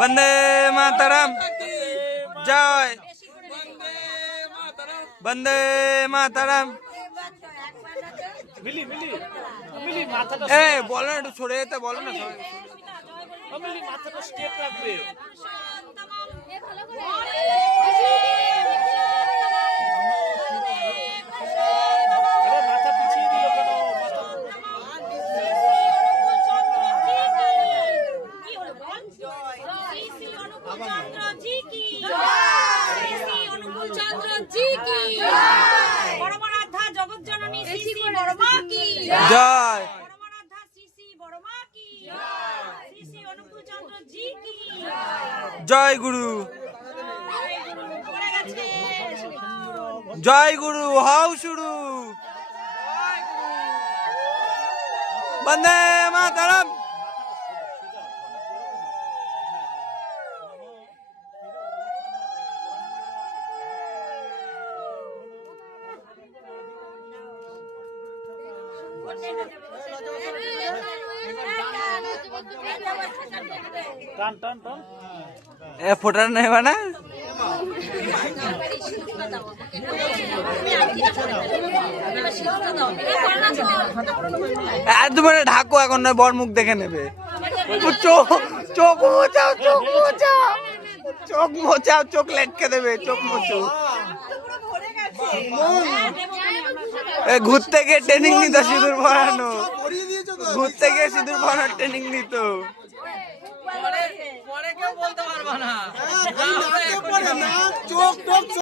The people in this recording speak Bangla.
বন্দে মাতরম, জয় বন্দে মাতরম। বলো না, একটু সরে যেতে বলো না। মাথাটা স্টেপ রাখবে। জয় জয় গুরু, জয় গুরু হও শুরু। বন্দে মাতরম। টান টান টান ফোটার নেবা না? তোমার ঢাকো, এখন নয়, বর মুখ দেখে নেবে। চোখ চোখ মোচাও, চোখ মোচাও, চোখ মোচাও, চোখ লেটকে দেবে, চোখ মোচো। ঘুরতে গিয়ে ট্রেনিং নিত সিঁদুর ভরানো, ঘুরতে গিয়ে সিঁদুর ভরানোর ট্রেনিং নিত। পরে কেউ বলতে পারবা না।